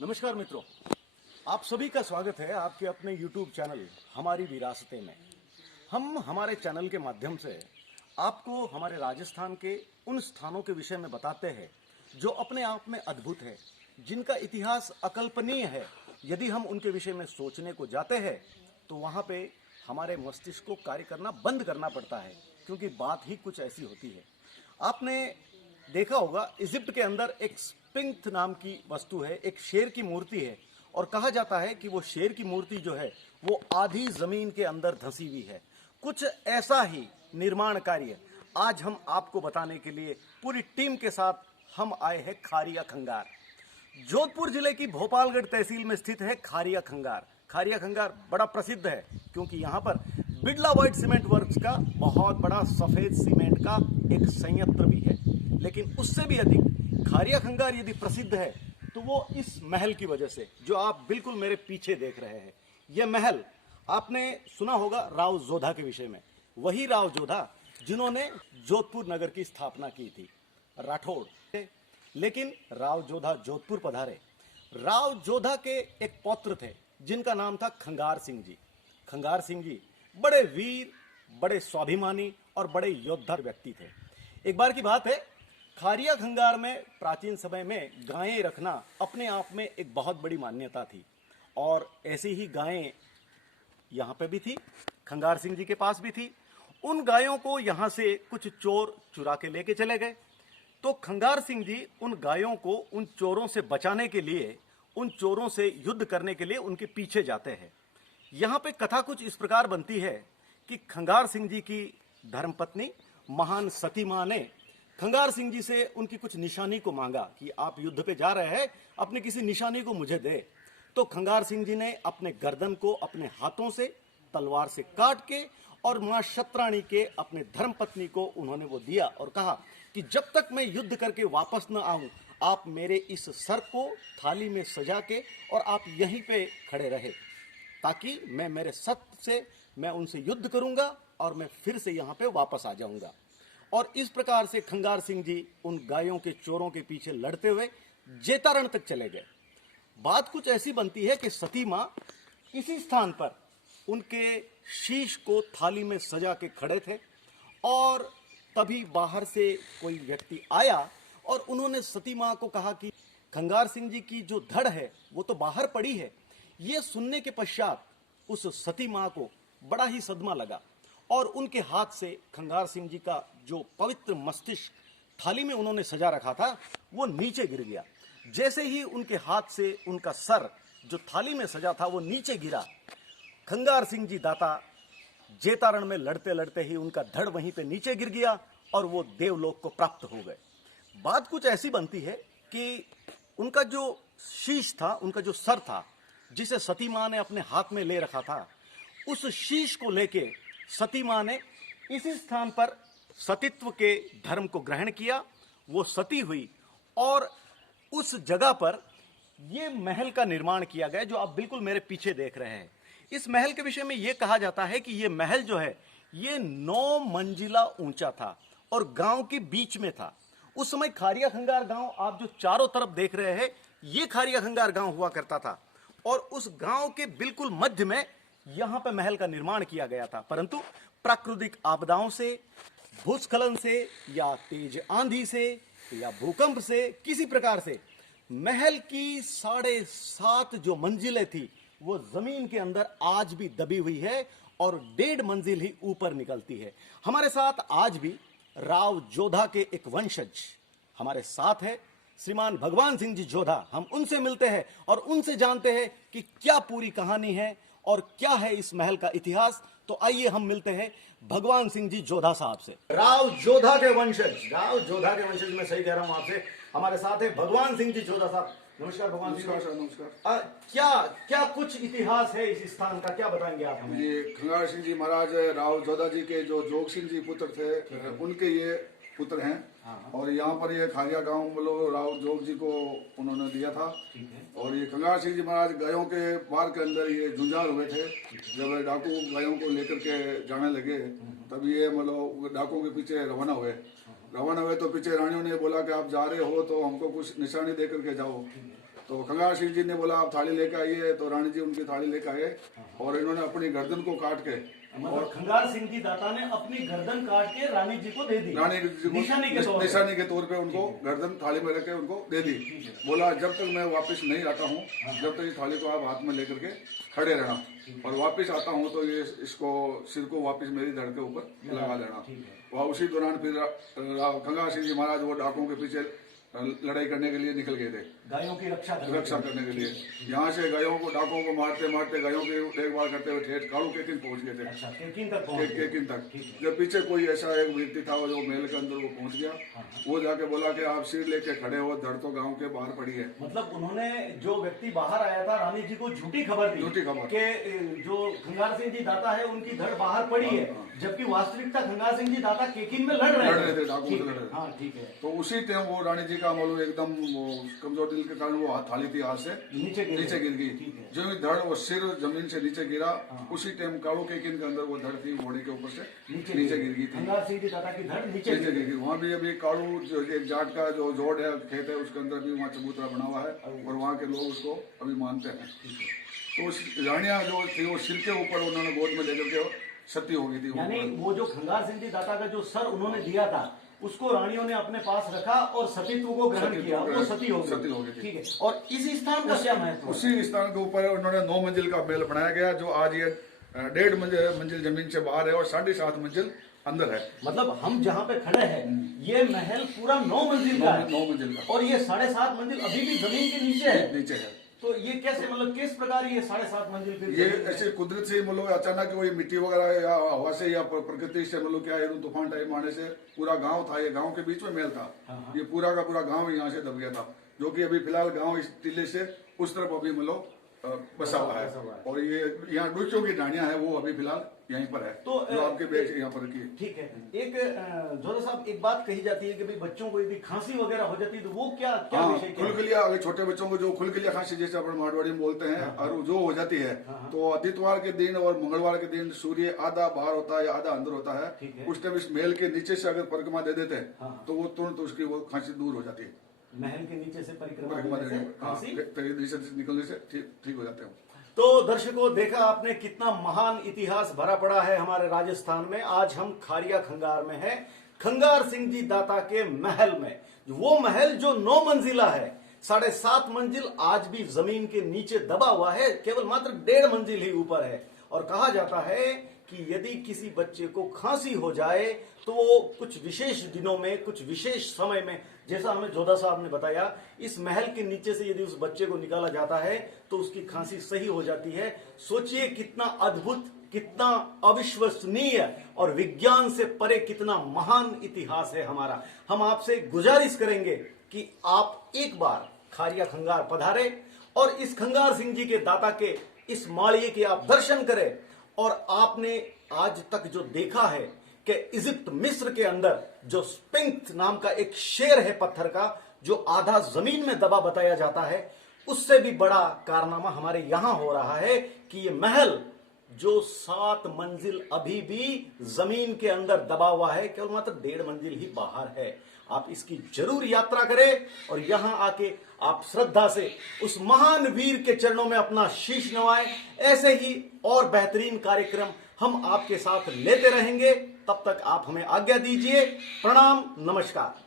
नमस्कार मित्रों, आप सभी का स्वागत है आपके अपने YouTube चैनल हमारी विरासतें में। हम हमारे चैनल के माध्यम से आपको हमारे राजस्थान के उन स्थानों के विषय में बताते हैं जो अपने आप में अद्भुत है, जिनका इतिहास अकल्पनीय है। यदि हम उनके विषय में सोचने को जाते हैं तो वहाँ पे हमारे मस्तिष्क को कार्य करना बंद करना पड़ता है, क्योंकि बात ही कुछ ऐसी होती है। आपने देखा होगा, इजिप्ट के अंदर एक स्फिंक्स नाम की वस्तु है, एक शेर की मूर्ति है, और कहा जाता है कि वो शेर की मूर्ति जो है वो आधी जमीन के अंदर धंसी हुई है। कुछ ऐसा ही निर्माण कार्य आज हम आपको बताने के लिए पूरी टीम के साथ हम आए हैं खारिया खंगार। जोधपुर जिले की भोपालगढ़ तहसील में स्थित है खारिया खंगार। खारिया खंगार बड़ा प्रसिद्ध है क्योंकि यहाँ पर बिड़ला व्हाइट सीमेंट वर्क्स का बहुत बड़ा सफेद सीमेंट का एक संयंत्र भी है। लेकिन उससे भी अधिक खारिया खंगार यदि प्रसिद्ध है तो वो इस महल की वजह से, जो आप बिल्कुल मेरे पीछे देख रहे हैं। यह महल आपने सुना होगा राव जोधा के विषय में। वही राव जोधा जिन्होंने जोधपुर नगर की स्थापना की थी, राठौड़। लेकिन राव जोधा जोधपुर पधारे। राव जोधा के एक पौत्र थे जिनका नाम था खंगार सिंह जी। खंगार सिंह जी बड़े वीर, बड़े स्वाभिमानी और बड़े योद्धा व्यक्ति थे। एक बार की बात है, खारिया खंगार में प्राचीन समय में गायें रखना अपने आप में एक बहुत बड़ी मान्यता थी, और ऐसी ही गायें यहाँ पे भी थी, खंगार सिंह जी के पास भी थी। उन गायों को यहाँ से कुछ चोर चुरा के लेके चले गए। तो खंगार सिंह जी उन गायों को उन चोरों से बचाने के लिए, उन चोरों से युद्ध करने के लिए उनके पीछे जाते हैं। यहाँ पे कथा कुछ इस प्रकार बनती है कि खंगार सिंह जी की धर्मपत्नी महान सती माँ ने खंगार सिंह जी से उनकी कुछ निशानी को मांगा कि आप युद्ध पे जा रहे हैं, अपने किसी निशानी को मुझे दे। तो खंगार सिंह जी ने अपने गर्दन को अपने हाथों से तलवार से काट के और मां शतरानी के अपने धर्मपत्नी को उन्होंने वो दिया और कहा कि जब तक मैं युद्ध करके वापस न आऊं, आप मेरे इस सर को थाली में सजा के और आप यहीं पे खड़े रहे, ताकि मैं मेरे सत्य से मैं उनसे युद्ध करूंगा और मैं फिर से यहाँ पे वापस आ जाऊंगा। और इस प्रकार से खंगार सिंह जी उन गायों के चोरों के पीछे लड़ते हुए जेतारण तक चले गए। बात कुछ ऐसी बनती है कि सती मां इसी स्थान पर उनके शीश को थाली में सजा के खड़े थे, और तभी बाहर से कोई व्यक्ति आया और उन्होंने सती मां को कहा कि खंगार सिंह जी की जो धड़ है वो तो बाहर पड़ी है। ये सुनने के पश्चात उस सती मां को बड़ा ही सदमा लगा और उनके हाथ से खंगार सिंह जी का जो पवित्र मस्तिष्क थाली में उन्होंने सजा रखा था वो नीचे गिर गया। जैसे ही उनके हाथ से उनका सर जो थाली में सजा था वो नीचे गिरा, खंगार सिंह जी दाता जेतारण में लड़ते लड़ते ही उनका धड़ वहीं पे नीचे गिर गया और वो देवलोक को प्राप्त हो गए। बात कुछ ऐसी बनती है कि उनका जो शीश था, उनका जो सर था, जिसे सती मां ने अपने हाथ में ले रखा था, उस शीश को लेके सती मां ने इसी स्थान पर सतीत्व के धर्म को ग्रहण किया। वो सती हुई और उस जगह पर ये महल का निर्माण किया गया जो आप बिल्कुल मेरे पीछे देख रहे हैं। इस महल के विषय में यह कहा जाता है कि ये महल जो है ये 9 मंजिला ऊंचा था और गांव के बीच में था। उस समय खारिया खंगार गांव आप जो चारों तरफ देख रहे हैं, ये खारिया खंगार गांव हुआ करता था, और उस गांव के बिल्कुल मध्य में यहां पर महल का निर्माण किया गया था। परंतु प्राकृतिक आपदाओं से, भूस्खलन से या तेज आंधी से या भूकंप से, किसी प्रकार से महल की 7.5 जो मंजिलें थी वो जमीन के अंदर आज भी दबी हुई है और 1.5 मंजिल ही ऊपर निकलती है। हमारे साथ आज भी राव जोधा के एक वंशज हमारे साथ है, श्रीमान भगवान सिंह जी जोधा। हम उनसे मिलते हैं और उनसे जानते हैं कि क्या पूरी कहानी है और क्या है इस महल का इतिहास। तो आइए हम मिलते हैं भगवान सिंह जी जोधा साहब से। राव जोधा के वंशज, राव जोधा के वंशज मैं सही कह रहा हूं आपसे, हमारे साथ है भगवान सिंह जी जोधा साहब। नमस्कार भगवान सिंह। नमस्कार। क्या क्या कुछ इतिहास है इस स्थान का, क्या बताएंगे आप हमें? ये खंगार सिंह जी महाराज राव जोधा जी के जो जोग सिंह जी पुत्र थे, उनके ये पुत्र हैं। और यहाँ पर ये खारिया गांव मतलब राव जोग जी को उन्होंने दिया था। और ये खंगार सिंह जी महाराज गायों के बार के अंदर ये झुंझार हुए थे। जब डाकू गायों को लेकर के जाने लगे तब ये मतलब डाकुओं के पीछे रवाना हुए। तो पीछे रानियों ने बोला कि आप जा रहे हो तो हमको कुछ निशानी दे करके जाओ। तो खंगार सिंह जी ने बोला आप थाली लेकर आइए, तो रानी जी उनकी थाली लेकर आए और इन्होंने अपनी गर्दन को काट के, मतलब खंगार सिंह जी दाता ने अपनी गर्दन काट के रानी जी को दे दी, रानी जी को निशानी के तौर पे उनको गर्दन थाली में रख के उनको दे दी। बोला जब तक मैं वापस नहीं आता हूँ, जब तक इस थाली को आप हाथ में लेकर के खड़े रहना, और वापस आता हूँ तो ये इसको सिर को वापस मेरी धड़ के ऊपर लगा देना। वह उसी दौरान फिर खंगार सिंह जी महाराज वो डाकुओं के पीछे लड़ाई करने के लिए निकल गए थे, गायों की रक्षा करने के लिए। यहाँ से गायों को, डाकुओं को मारते मारते गायों की देखभाल करते हुए ठेठ कालू केकिन पहुंच गए थे। अच्छा, केकिन तक। जब पीछे कोई ऐसा एक व्यक्ति था जो महल के अंदर वो पहुंच गया, वो जाके बोला कि आप सिर लेके खड़े हो, धड़ तो गाँव के बाहर पड़ी है। मतलब उन्होंने जो व्यक्ति बाहर आया था रानी जी को झूठी खबर दी, झूठी खबर कि जो खंगार सिंह जी दाता है उनकी धड़ बाहर पड़ी है, जबकि वास्तविकता खंगार सिंह जी दाता केकिन में लड़ रहे थे, डाकुओं से लड़ रहे थे। हाँ, ठीक है। तो उसी टाइम वो रानी जी का मालूम एकदम कमजोर दिल के कारण वो थाली थी हाथ से नीचे गिर गई। जो ही धड़ वो सिर जमीन से नीचे गिरा, उसी टाइम कालू केकिन के अंदर वो धड़ थी घोड़े के ऊपर से नीचे गिर गई थी। खंगार सिंह जी दाता की धड़ नीचे गिर गई। वहाँ भी अभी कालू जो एक जाट का जो जोड़ है खेत है, उसके अंदर भी वहाँ चबूतरा बना हुआ है और वहाँ के लोग उसको अभी मानते हैं। तो उस रानिया जो थी वो सिर के ऊपर उन्होंने गोद में लेकर के सती हो गई थी। यानी वो जो खंगार सिंह जी दाता का जो सर उन्होंने दिया था उसको रानियों ने अपने पास रखा और सतीत्व को ग्रहण किया, वो सती हो गई। ठीक है। और इस स्थान का क्या महत्व? उसी स्थान के ऊपर उन्होंने 9 मंजिल का महल बनाया गया, जो आज ये 1.5 मंजिल जमीन से बाहर है और 7.5 मंजिल अंदर है। मतलब हम जहाँ पे खड़े हैं ये महल पूरा 9 मंजिल का है, 9 मंजिल का, और ये 7.5 मंजिल अभी भी जमीन के नीचे है। तो ये कैसे, मतलब किस प्रकार ये 7.5 मंजिल फिर ये ऐसे कुदरत से मतलब अचानक कोई मिट्टी वगैरह या हवा से या प्रकृति से मतलब क्या है, तूफान टाइम आने से पूरा गांव था, ये गांव के बीच में महल था। ये पूरा का पूरा गांव यहाँ से दब गया था, जो कि अभी फिलहाल गांव इस टीले से उस तरफ अभी मतलब बसा हुआ है। और ये यहाँ डुचों की डांडियां है वो अभी फिलहाल यहीं पर है, तो जो आपके बैच यहाँ पर की। ठीक है। एक जोधा साहब, एक बात कही जाती है कि भाई बच्चों को यदि खांसी वगैरह हो जाती है तो वो क्या विषय? खुलखलिया, अगर छोटे बच्चों को जो खुलखलिया खांसी जैसे अपन मारवाड़ी में बोलते हैं, और जो हो जाती है तो आदित्यवार के दिन और मंगलवार के दिन सूर्य आधा बाहर होता है या आधा अंदर होता है, उस टाइम इस महल के नीचे से अगर परिक्रमा दे देते हैं तो वो तुरंत उसकी वो खांसी दूर हो जाती है। महल के नीचे से परिक्रमा निकलने से ठीक हो जाते हैं। तो दर्शकों, देखा आपने कितना महान इतिहास भरा पड़ा है हमारे राजस्थान में। आज हम खारिया खंगार में हैं, खंगार सिंह जी दाता के महल में। वो महल जो 9 मंजिला है, 7.5 मंजिल आज भी जमीन के नीचे दबा हुआ है, केवल मात्र 1.5 मंजिल ही ऊपर है। और कहा जाता है कि यदि किसी बच्चे को खांसी हो जाए तो वो कुछ विशेष दिनों में, कुछ विशेष समय में, जैसा हमें जोधा साहब ने बताया, इस महल के नीचे से यदि उस बच्चे को निकाला जाता है तो उसकी खांसी सही हो जाती है। सोचिए कितना अद्भुत, कितना अविश्वसनीय और विज्ञान से परे कितना महान इतिहास है हमारा। हम आपसे गुजारिश करेंगे कि आप एक बार खारिया खंगार पधारे और इस खंगार सिंह जी के दाता के इस माളിये के आप दर्शन करें। और आपने आज तक जो देखा है कि इजिप्ट, मिस्र के अंदर जो स्फिंक्स नाम का एक शेर है पत्थर का, जो आधा जमीन में दबा बताया जाता है, उससे भी बड़ा कारनामा हमारे यहां हो रहा है कि ये महल जो 7 मंजिल अभी भी जमीन के अंदर दबा हुआ है, केवल मात्र 1.5 मंजिल ही बाहर है। आप इसकी जरूर यात्रा करें और यहां आके आप श्रद्धा से उस महान वीर के चरणों में अपना शीश नवाएं। ऐसे ही और बेहतरीन कार्यक्रम हम आपके साथ लेते रहेंगे। तब तक आप हमें आज्ञा दीजिए। प्रणाम, नमस्कार।